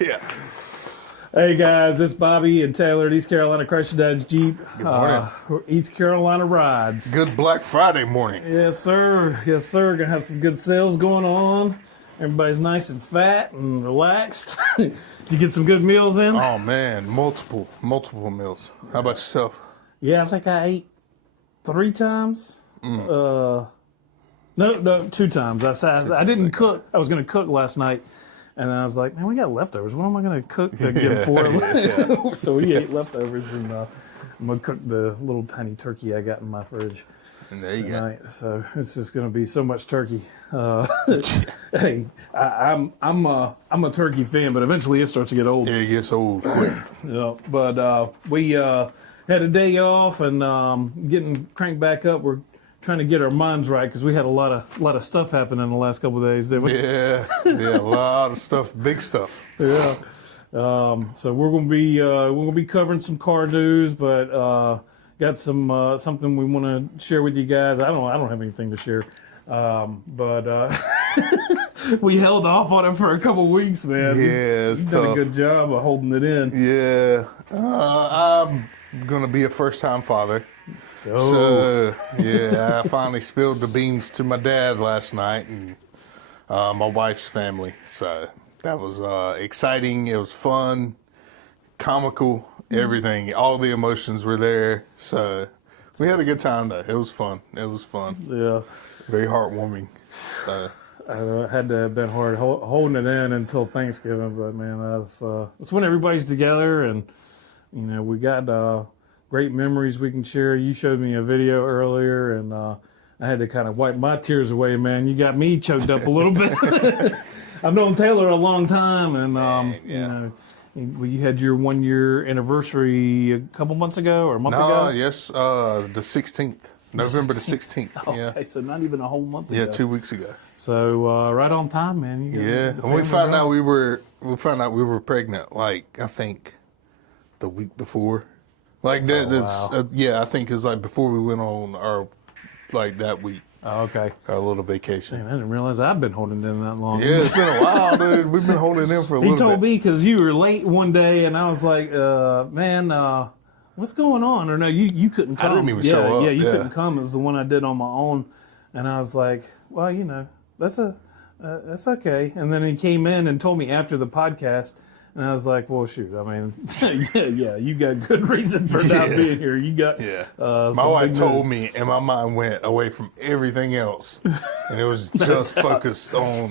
Yeah. Hey guys, it's Bobby and Taylor at East Carolina Chrysler Dodge Jeep. Good morning. East Carolina rides. Good Black Friday morning. Yes, sir. Yes, sir. Gonna have some good sales going on. Everybody's nice and fat and relaxed. Did you get some good meals in? Oh man, multiple meals. How about yourself? Yeah, I think I ate 3 times. No, 2 times. I didn't cook. I was gonna cook last night. And then I was like, man, we got leftovers. What am I going to cook to get for them? So we ate leftovers, and I'm going to cook the little tiny turkey I got in my fridge And there you tonight. So it's just going to be so much turkey. Hey, I'm a turkey fan, but eventually it starts to get old. go. Yeah, it gets old quick. Yeah, but we had a day off and getting cranked back up. We're trying to get our minds right because we had a lot of stuff happen in the last couple of days, didn't we? Yeah, a lot of stuff, big stuff. Yeah. So we're gonna be covering some car news, but got some something we want to share with you guys. I don't have anything to share, but we held off on it for a couple weeks, man. Yeah, it's you done a tough. good job of holding it in. Yeah, I'm gonna be a first-time father. Let's go. So yeah, I finally spilled the beans to my dad last night and my wife's family. So that was exciting. It was fun, comical, everything. All the emotions were there. So we had a good time though. It was fun. Yeah. Very heartwarming. So I had to have been hard holding it in until Thanksgiving, but man, that's when everybody's together, and you know we got great memories we can share. You showed me a video earlier, and I had to kind of wipe my tears away, man. You got me choked up a little bit. I've known Taylor a long time, and you know, you had your 1-year anniversary a couple months ago or a month ago. yes, the 16th, November the 16th. Yeah, Okay, so not even a whole month ago. yeah, 2 weeks ago. So right on time, man. You got Yeah, the and we family found out going. we found out we were pregnant. Like I think the week before, like that. That's wow. yeah. I think it's like before we went on our like that week, Oh, okay. our little vacation. Man, I didn't realize I've been holding it in that long. Yeah, it's been a while, dude. We've been holding in for a He little told bit. me because you were late one day, and I was like, man, what's going on? Or no, you couldn't come. didn't even show up, Yeah, you yeah. couldn't come. It was the one I did on my own. And I was like, well, you know, that's okay. And then he came in and told me after the podcast, and I was like, well, shoot, I mean, yeah, you got good reason for not Yeah. being here. You got Yeah, some my wife big told news. me, and my mind went away from everything else, and it was just focused on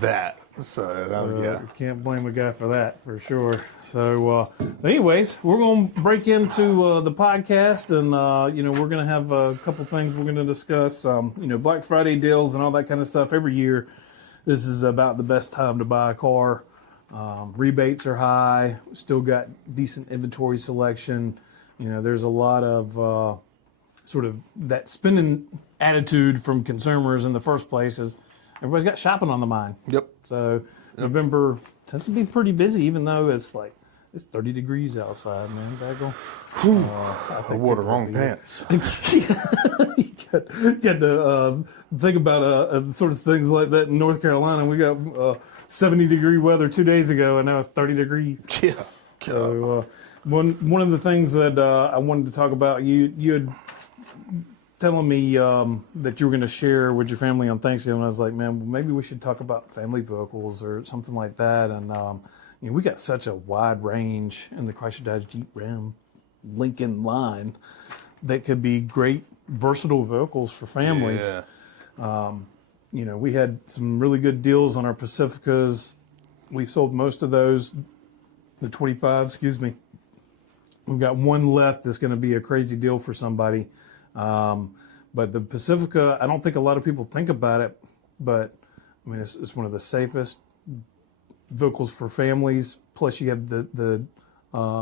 that. So yeah. Can't blame a guy for that, for sure. So, anyways, we're going to break into the podcast, and, you know, we're going to have a couple things we're going to discuss, you know, Black Friday deals and all that kind of stuff. Every year, this is about the best time to buy a car. Rebates are high, still got decent inventory selection. You know, there's a lot of sort of that spending attitude from consumers in the first place because everybody's got shopping on the mind. Yep. So November tends to be pretty busy, even though it's 30 degrees outside, man. Bagel. I wore the wrong pants. You got to think about sort of things like that in North Carolina. We got 70-degree weather 2 days ago, and now it's 30 degrees. Yeah. So one of the things that I wanted to talk about, you had telling me that you were going to share with your family on Thanksgiving. I was like, man, well, maybe we should talk about family vehicles or something like that. And you know, we got such a wide range in the Chrysler Dodge Jeep Ram Lincoln line that could be great versatile vehicles for families. Yeah. You know, we had some really good deals on our Pacificas. We sold most of those, the 25, excuse me. We've got one left that's going to be a crazy deal for somebody. But the Pacifica, I don't think a lot of people think about it, but I mean, it's one of the safest vehicles for families. Plus you have the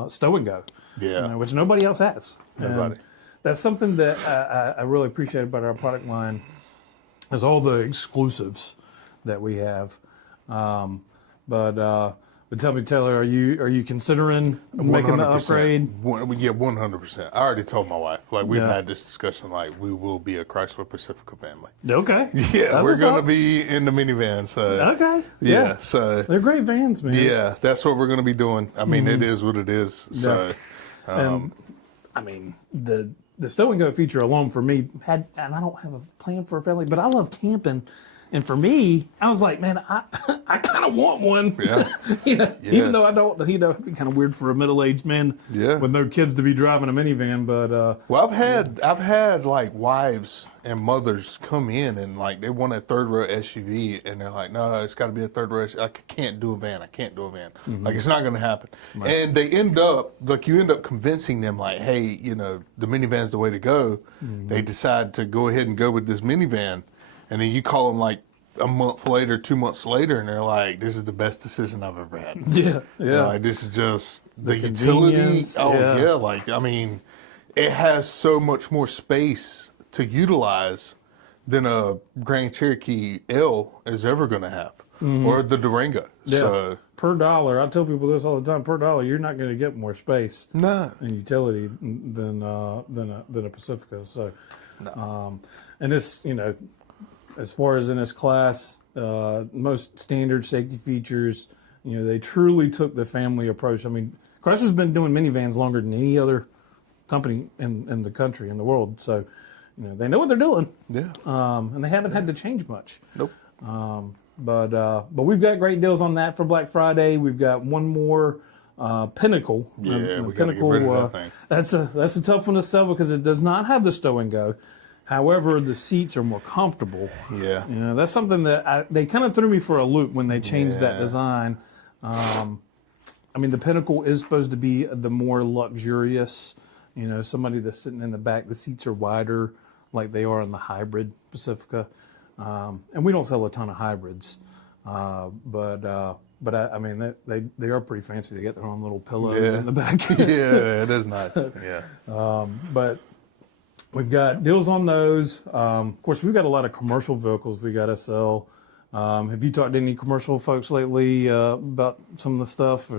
stow and go, Yeah. you know, which nobody else has. Nobody. And that's something that I really appreciate about our product line is all the exclusives that we have. But But tell me, Taylor, are you considering making the upgrade? 100%. I already told my wife. Like we've Yeah. had this discussion. Like we will be a Chrysler Pacifica family. Okay. Yeah, That's we're what's gonna up. be in the minivan. So Okay. yeah, so They're great vans, man. yeah, that's what we're gonna be doing. I mean, it is what it is. So And I mean, the stow and go feature alone for me and I don't have a plan for a family, but I love camping. And for me, I was like, man, I kind of want one. Yeah. Even though I don't, it'd be kind of weird for a middle-aged man Yeah. with no kids to be driving a minivan. But well, I've had like wives and mothers come in and like they want a third row SUV and they're like, no, it's got to be a third row. I can't do a van. I can't do a van. Like it's not going to happen. And they end up you end up convincing them like, hey, the minivan's the way to go. They decide to go ahead and go with this minivan, and then you call them like a month later, 2 months later, and they're like, this is the best decision I've ever had. yeah. Like, this is just the utility. convenience, Oh yeah. yeah, like I mean, it has so much more space to utilize than a Grand Cherokee L is ever going to have, or the Durango. Yeah. So Per dollar, I tell people this all the time. Per dollar, you're not going to get more space no, and utility than a Pacifica. So, and this, as far as in this class, most standard safety features, they truly took the family approach. I mean, Chrysler's been doing minivans longer than any other company in the country, in the world. So, they know what they're doing. yeah, And they haven't had to change much. nope. But we've got great deals on that for Black Friday. We've got one more Pinnacle. Yeah, And we gotta get rid of that thing. That's a tough one to sell because it does not have the stow and go. However, the seats are more comfortable. Yeah, That's something that they kind of threw me for a loop when they changed that Yeah. design. I mean, the Pinnacle is supposed to be the more luxurious. Somebody that's sitting in the back, the seats are wider, like they are in the hybrid Pacifica. And we don't sell a ton of hybrids, but I mean they are pretty fancy. They get their own little pillows Yeah. in the back. yeah, it is nice. Yeah, But we've got deals on those. Of course, we've got a lot of commercial vehicles we got to sell. Have you talked to any commercial folks lately about some of the stuff?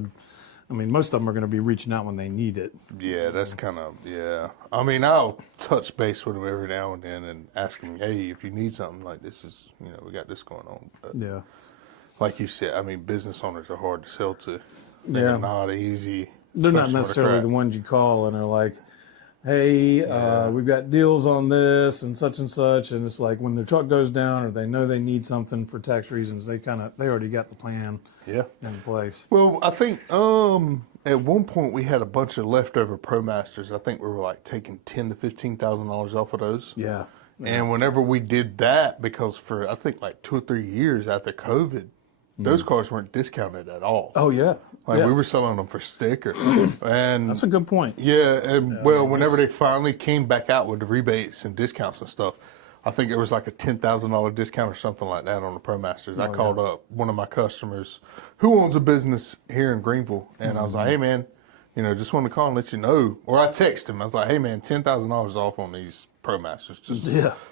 I mean, most of them are going to be reaching out when they need it. yeah, that's kind of yeah. I mean, I'll touch base with them every now and then and ask them, hey, if you need something like this, is we got this going on. But Yeah. like you said, I mean, business owners are hard to sell to. They're Yeah. not easy. They're not customer to necessarily crack. the ones you call and they're like, hey, we've got deals on this and such, and it's like when the truck goes down or they know they need something for tax reasons, they already got the plan Yeah. in place. Well, I think at one point we had a bunch of leftover ProMasters. I think we were like taking $10,000 to $15,000 off of those. Yeah. And whenever we did that, because for I think like 2 or 3 years after COVID, those cars weren't discounted at all. Oh yeah. Like Yeah. we were selling them for sticker. And That's a good point. yeah, and well, whenever they finally came back out with the rebates and discounts and stuff, I think it was like a $10,000 discount or something like that on the ProMasters. I called up one of my customers who owns a business here in Greenville, and I was like, hey man, just wanted to call and let you know. Or I texted him. I was like, hey man, $10,000 off on these ProMasters.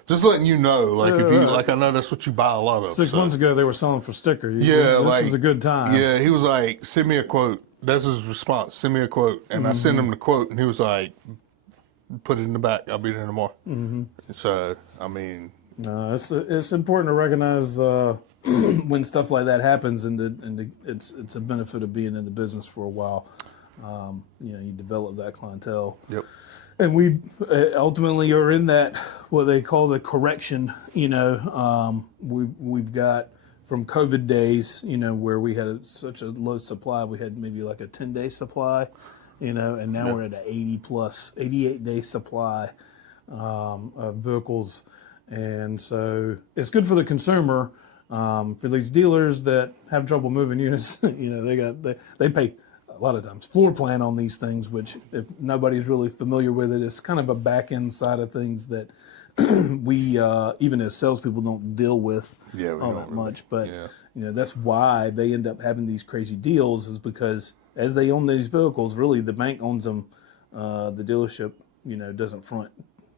Just letting you know, like if you like, I know that's what you buy a lot of. 6 so. months ago they were selling for sticker. Yeah, this is a good time. Yeah, he was like, send me a quote. That's his response. Send me a quote. And I sent him the quote, and he was like, put it in the back. I'll be there tomorrow. So, I mean. It's important to recognize when stuff like that happens, and it's a benefit of being in the business for a while. You develop that clientele. Yep. And we ultimately are in that what they call the correction. We've got from COVID days, where we had such a low supply, we had maybe like a 10-day supply, and now we're at an 88-day supply of vehicles, and so it's good for the consumer. For these dealers that have trouble moving units, they pay a lot of times floor plan on these things, which if nobody's really familiar with it, it's kind of a back end side of things that we even as salespeople don't deal with all that much. But that's why they end up having these crazy deals, is because as they own these vehicles, really the bank owns them. The dealership doesn't front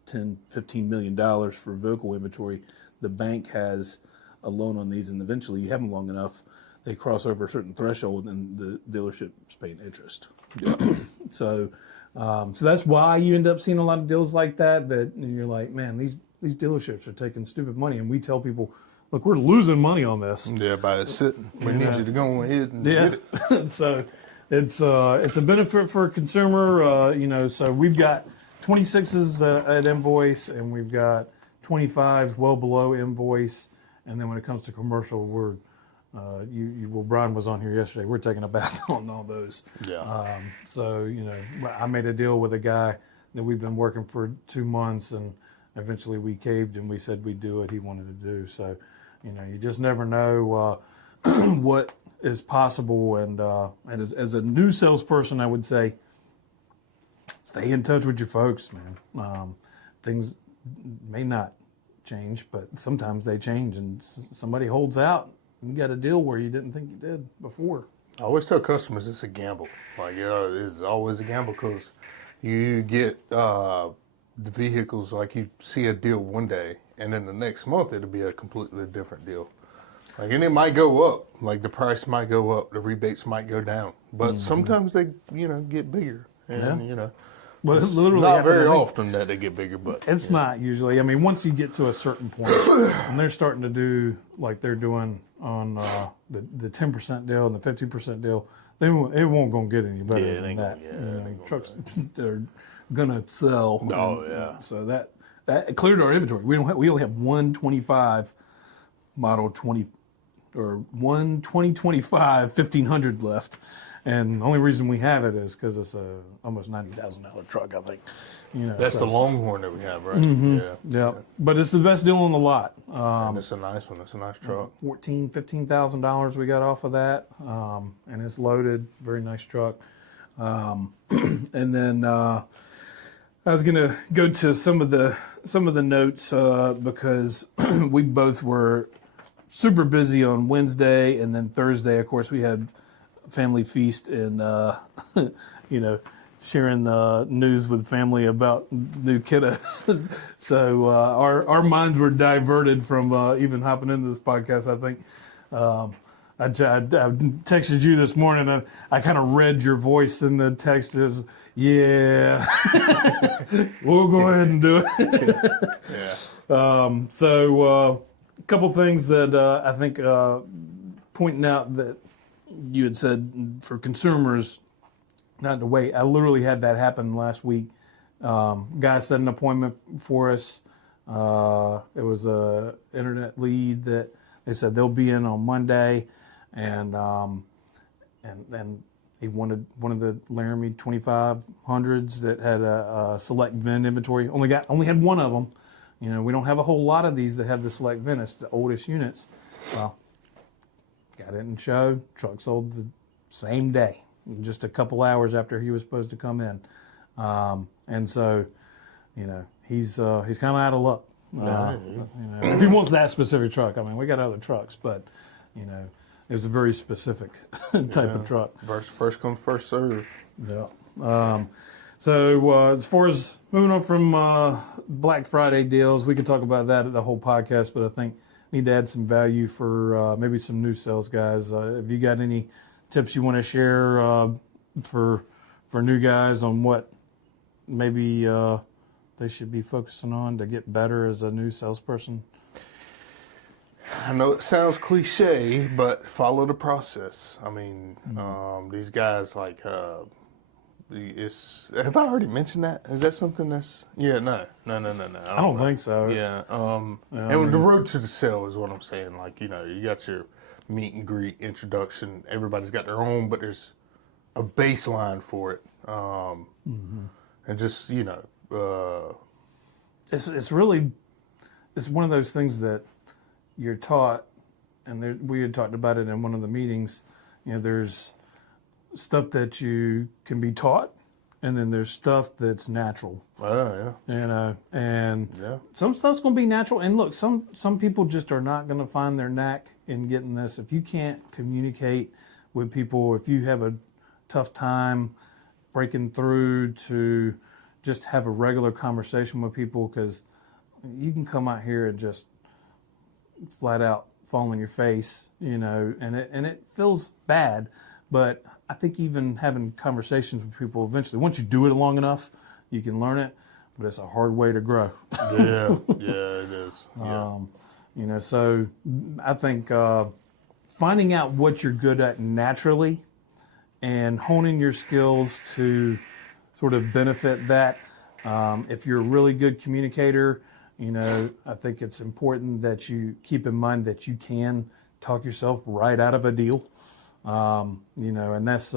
$10-15 million for vehicle inventory. The bank has a loan on these, and eventually you have them long enough, they cross over a certain threshold, and the dealership's paying interest. So, so that's why you end up seeing a lot of deals like that. That you're like, man, these dealerships are taking stupid money, and we tell people, look, we're losing money on this. Yeah, by it sitting. We need you to go ahead and get it. So it's a benefit for a consumer. So we've got 26s at invoice, and we've got 25s well below invoice. And then when it comes to commercial, we're well, Brian was on here yesterday. We're taking a bath on all those. Yeah. So I made a deal with a guy that we've been working for 2 months, and eventually we caved and we said we'd do what he wanted to do. So, you just never know what is possible. And as a new salesperson, I would say, stay in touch with your folks, man. Things may not change, but sometimes they change, and somebody holds out. You got a deal where you didn't think you did before. I always tell customers it's a gamble. Like, it's always a gamble because you get the vehicles, like you see a deal one day, and then the next month it'll be a completely different deal. Like, and it might go up. Like, the price might go up, the rebates might go down. But sometimes they, get bigger. And, Well, it's literally not very often that they get bigger, but it's not usually. I mean, once you get to a certain point, and they're starting to do like they're doing on the 10% deal and the 15% deal, it won't gonna get any better than that. Trucks they're gonna sell. Oh yeah. So that cleared our inventory. We only have one 25 model 20 or one 2025 1500 left. And the only reason we have it is because it's a almost $90,000 truck, I think. That's the Longhorn that we have, right? Mm-hmm. Yeah. But it's the best deal on the lot. And it's a nice one. It's a nice truck. $15,000 we got off of that, and it's loaded. Very nice truck. And then I was gonna go to some of the notes because we both were super busy on Wednesday, and then Thursday, of course, we had family feast and sharing news with family about new kiddos. So our minds were diverted from even hopping into this podcast. I think I texted you this morning, and I kind of read your voice in the text as, yeah, we'll go ahead and do it. Yeah. So a couple things that I think pointing out that you had said for consumers not to wait. I literally had that happen last week. Guy set an appointment for us. It was a internet lead that they said they'll be in on Monday, and he wanted one of the Laramie 2500s that had a select VIN inventory. Only had one of them. We don't have a whole lot of these that have the select VIN. It's the oldest units. Well, got it in show. Truck sold the same day, just a couple hours after he was supposed to come in. And so, he's kind of out of luck. If he wants that specific truck, I mean, we got other trucks, but it's a very specific type of truck. First come, first serve. Yeah. So as far as moving on from Black Friday deals, we could talk about that at the whole podcast, but I think need to add some value for maybe some new sales guys. Have you got any tips you want to share for new guys on what maybe they should be focusing on to get better as a new salesperson? I know it sounds cliche, but follow the process. I mean, these guys like have I already mentioned that? Is that something that's no. I don't think so. Yeah. And the road to the sale is what I'm saying. Like, you got your meet and greet introduction. Everybody's got their own, but there's a baseline for it. And just, it's one of those things that you're taught, and we had talked about it in one of the meetings. There's stuff that you can be taught, and then there's stuff that's natural. Oh, yeah. And some stuff's going to be natural. And look, some people just are not going to find their knack in getting this. If you can't communicate with people, if you have a tough time breaking through to just have a regular conversation with people, because you can come out here and just flat out fall on your face, and it feels bad. But I think even having conversations with people eventually, once you do it long enough, you can learn it. But it's a hard way to grow. Yeah, it is. Yeah. So I think finding out what you're good at naturally and honing your skills to sort of benefit that. If you're a really good communicator, I think it's important that you keep in mind that you can talk yourself right out of a deal. And that's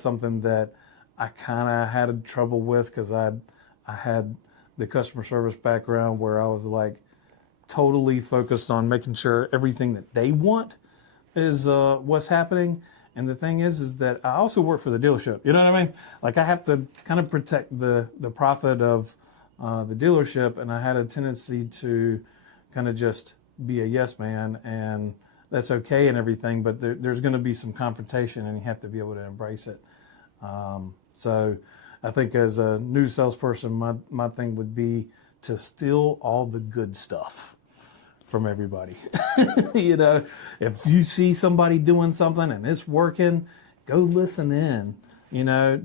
something that I kind of had trouble with because I had the customer service background where I was like totally focused on making sure everything that they want is what's happening. And the thing is that I also work for the dealership. You know what I mean? Like I have to kind of protect the profit of the dealership, and I had a tendency to kind of just be a yes man, and that's okay and everything, but there's going to be some confrontation, and you have to be able to embrace it. So I think as a new salesperson, my thing would be to steal all the good stuff from everybody. If you see somebody doing something and it's working, go listen in.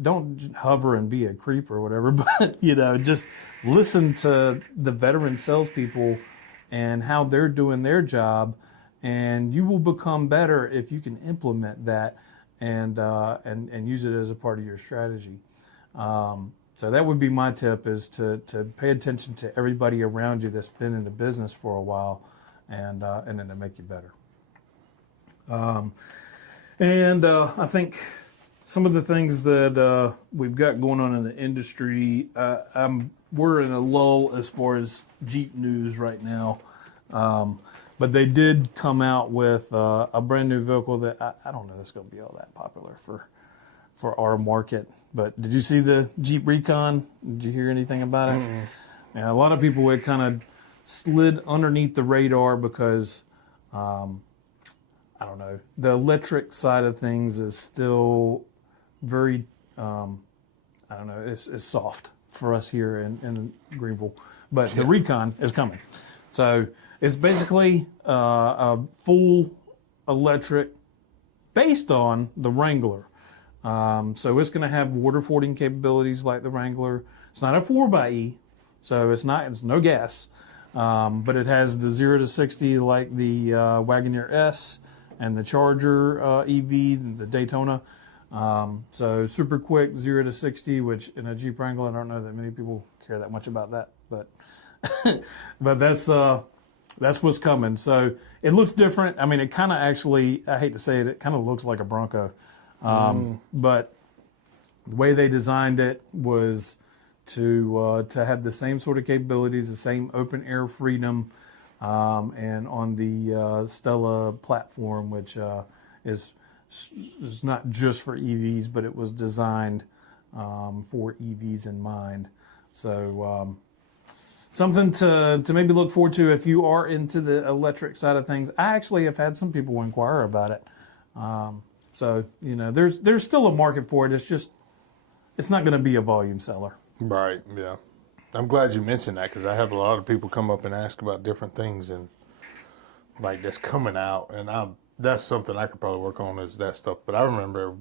Don't hover and be a creep or whatever, but just listen to the veteran salespeople and how they're doing their job, and you will become better if you can implement that and use it as a part of your strategy. So that would be my tip: is to pay attention to everybody around you that's been in the business for a while, and then to make you better. I think some of the things that we've got going on in the industry, we're in a lull as far as Jeep news right now. But they did come out with a brand new vehicle that I don't know if it's going to be all that popular for our market. But did you see the Jeep Recon? Did you hear anything about it? Mm-hmm. Yeah, a lot of people had kind of slid underneath the radar because, I don't know, the electric side of things is still very, it's soft for us here in Greenville. But the Recon is coming. So it's basically a full electric based on the Wrangler. So it's going to have water fording capabilities like the Wrangler. It's not a 4xe, so it's no gas, but it has the 0 to 60 like the Wagoneer S and the Charger EV, the Daytona. So super quick 0 to 60, which in a Jeep Wrangler, I don't know that many people care that much about that, but but that's what's coming. So it looks different. I mean, it kind of actually, I hate to say it, it kind of looks like a Bronco. But the way they designed it was to have the same sort of capabilities, the same open air freedom, and on the Stella platform, which is not just for EVs, but it was designed for EVs in mind. So something to maybe look forward to if you are into the electric side of things. I actually have had some people inquire about it. So, there's still a market for it. It's not going to be a volume seller. Right, yeah. I'm glad you mentioned that because I have a lot of people come up and ask about different things and like that's coming out. And that's something I could probably work on is that stuff. But I remember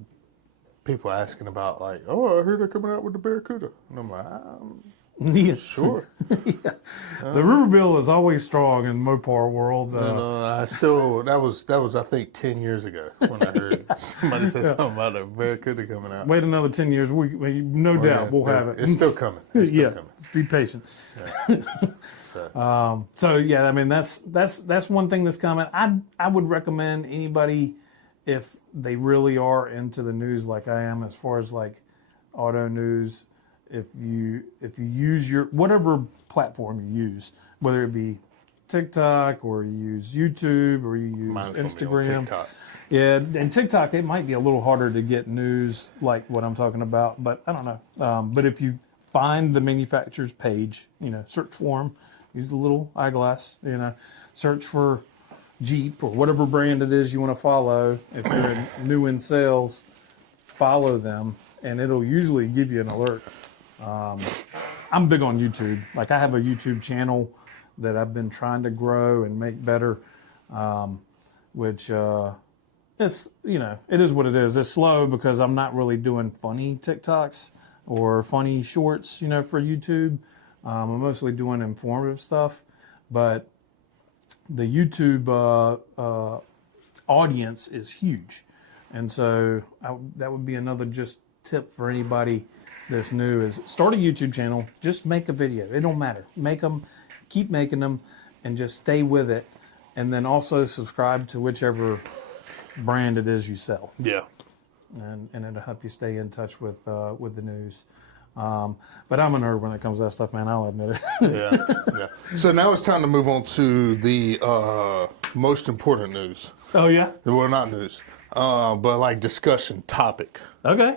people asking about like, oh, I heard they're coming out with the Barracuda. And I'm like, yeah. Sure. Yeah. The Riverbill is always strong in Mopar world. that was I think 10 years ago when I heard somebody say something about a Barracuda coming out. Wait another 10 years, no doubt we'll have it. It's still coming. Just be patient. Yeah. So yeah, I mean that's one thing that's coming. I would recommend anybody if they really are into the news like I am, as far as like auto news. If you use your whatever platform you use, whether it be TikTok or you use YouTube or you use Instagram, yeah, and TikTok it might be a little harder to get news like what I'm talking about, but I don't know. But if you find the manufacturer's page, search for them, use the little eyeglass, search for Jeep or whatever brand it is you want to follow. If you're new in sales, follow them, and it'll usually give you an alert. I'm big on YouTube. Like I have a YouTube channel that I've been trying to grow and make better. which it's, it is what it is. It's slow because I'm not really doing funny TikToks or funny shorts, for YouTube. I'm mostly doing informative stuff, but the YouTube audience is huge. And so that would be another just tip for anybody that's new is start a YouTube channel, just make a video. It don't matter. Make them, keep making them, and just stay with it. And then also subscribe to whichever brand it is you sell. Yeah. And it'll help you stay in touch with the news. But I'm a nerd when it comes to that stuff, man. I'll admit it. Yeah. So now it's time to move on to the most important news. Oh, yeah? Well, not news, but like discussion topic. Okay.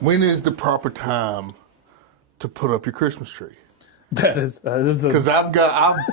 When is the proper time to put up your Christmas tree? That is Because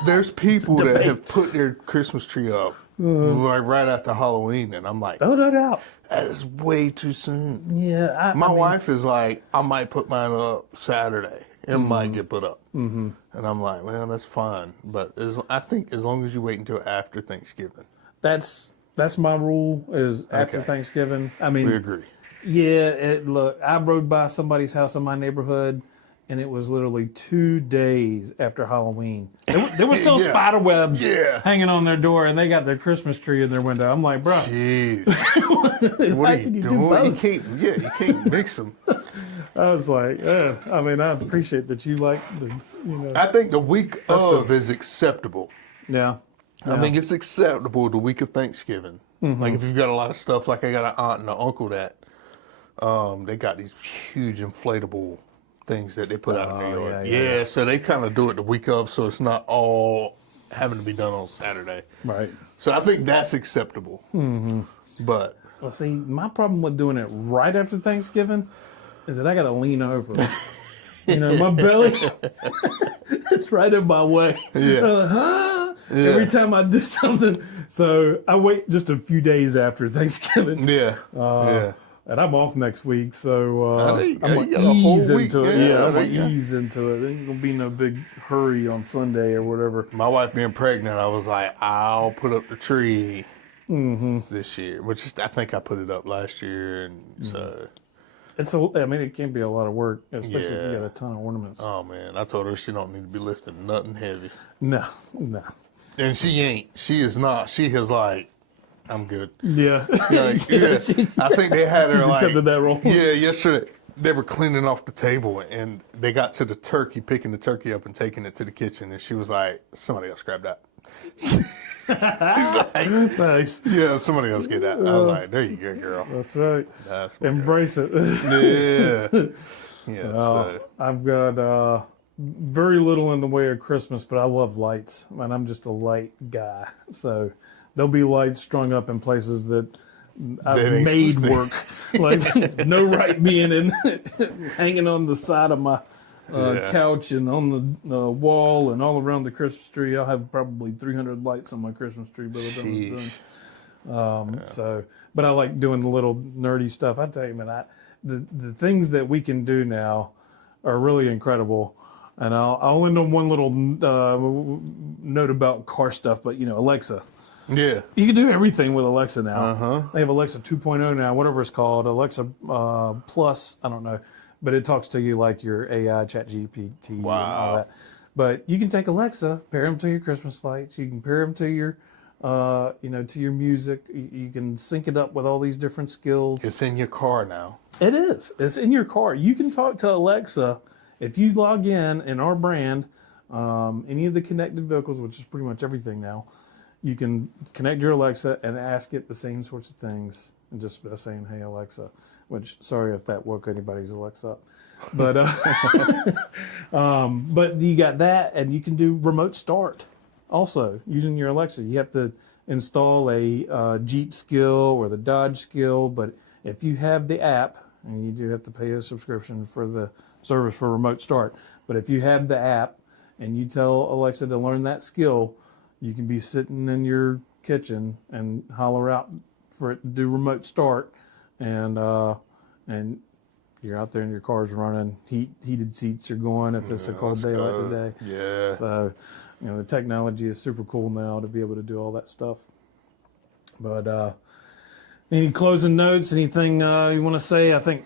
there's people that have put their Christmas tree up like right after Halloween, and I'm like, oh, no doubt. that is way too soon. Yeah. My wife is like, I might put mine up Saturday. It might get put up. Mm-hmm. And I'm like, well, that's fine. But I think as long as you wait until after Thanksgiving. That's my rule is after Okay. Thanksgiving. I mean, We agree. yeah, look, I rode by somebody's house in my neighborhood, and it was literally 2 days after Halloween. There were still Yeah. spider webs Yeah. hanging on their door, and they got their Christmas tree in their window. I'm like, bro, Jeez. What how are you can you do doing? both? You can't mix them. I was like, I mean, I appreciate that you like the, I think the week of is acceptable. yeah. I think it's acceptable the week of Thanksgiving. Like if you've got a lot of stuff, like I got an aunt and an uncle that they got these huge inflatable things that they put out in New York. yeah. So they kind of do it the week of, so it's not all having to be done on Saturday. Right. So I think that's acceptable. But Well, see, my problem with doing it right after Thanksgiving is that I got to lean over. My belly, it's right in my way. Yeah. Every time I do something. So I wait just a few days after Thanksgiving. yeah, yeah. And I'm off next week, so there you go. I'm You going got to a whole ease week. into it. Yeah, Yeah, I'm there going you to go. ease into it. There ain't going to be no big hurry on Sunday or whatever. My wife being pregnant, I was like, I'll put up the tree this year, which is, I think I put it up last year, and so. It can be a lot of work, especially if you Yeah. got a ton of ornaments. Oh man, I told her she don't need to be lifting nothing heavy, No. and she ain't. She is not. She is like, I'm good. Yeah. Like, yeah. I think they had her She's like, accepted that role. Yeah, yesterday they were cleaning off the table, and they got to the turkey, picking the turkey up and taking it to the kitchen, and she was like, "Somebody else grab that." Nice. Yeah, somebody else get that. I was like, "There you go, girl." That's right. That's my girl. Embrace it. Yeah. Yeah. So. I've got very little in the way of Christmas, but I love lights, and I'm just a light guy. So there'll be lights strung up in places that I've ain't made supposed to. work. Like no right being in, hanging on the side of my Yeah. couch and on the wall and all around the Christmas tree. I'll have probably 300 lights on my Christmas tree by the time it's done. Sheesh. So, but I like doing the little nerdy stuff. I tell you, man, the things that we can do now are really incredible. And I'll end on one little note about car stuff. But Alexa, Yeah. you can do everything with Alexa now. Uh-huh. They have Alexa 2.0 now, whatever it's called, Alexa Plus. I don't know, but it talks to you like your AI, ChatGPT, and all Wow. that. But you can take Alexa, pair them to your Christmas lights. You can pair them to your, to your music. You can sync it up with all these different skills. It's in your car now. It is. It's in your car. You can talk to Alexa if you log in our brand, any of the connected vehicles, which is pretty much everything now. You can connect your Alexa and ask it the same sorts of things, and just by saying, "Hey Alexa," which sorry if that woke anybody's Alexa up, but but you got that, and you can do remote start also using your Alexa. You have to install a Jeep skill or the Dodge skill, but if you have the app, and you do have to pay a subscription for the service for remote start, but if you have the app and you tell Alexa to learn that skill, you can be sitting in your kitchen and holler out for it to do remote start, and You're out there and your car's running. Heated seats are going if it's a cold day like today. Yeah. So, the technology is super cool now to be able to do all that stuff. But any closing notes? Anything you want to say? I think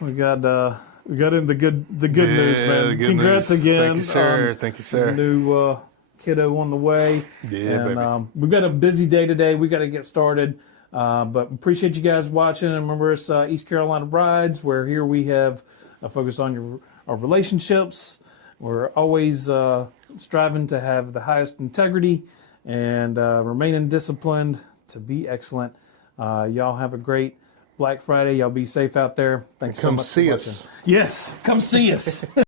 we got into the good news, man. The good Congrats news. again. Thank you, sir. Thank you, sir. New kiddo on the way. Yeah, and, baby. We've got a busy day today. We got to get started. But appreciate you guys watching. And remember, it's East Carolina Brides, where here we have a focus on our relationships. We're always striving to have the highest integrity and remaining disciplined to be excellent. Y'all have a great Black Friday. Y'all be safe out there. Thanks so Come much see for us. watching. Yes, come see us.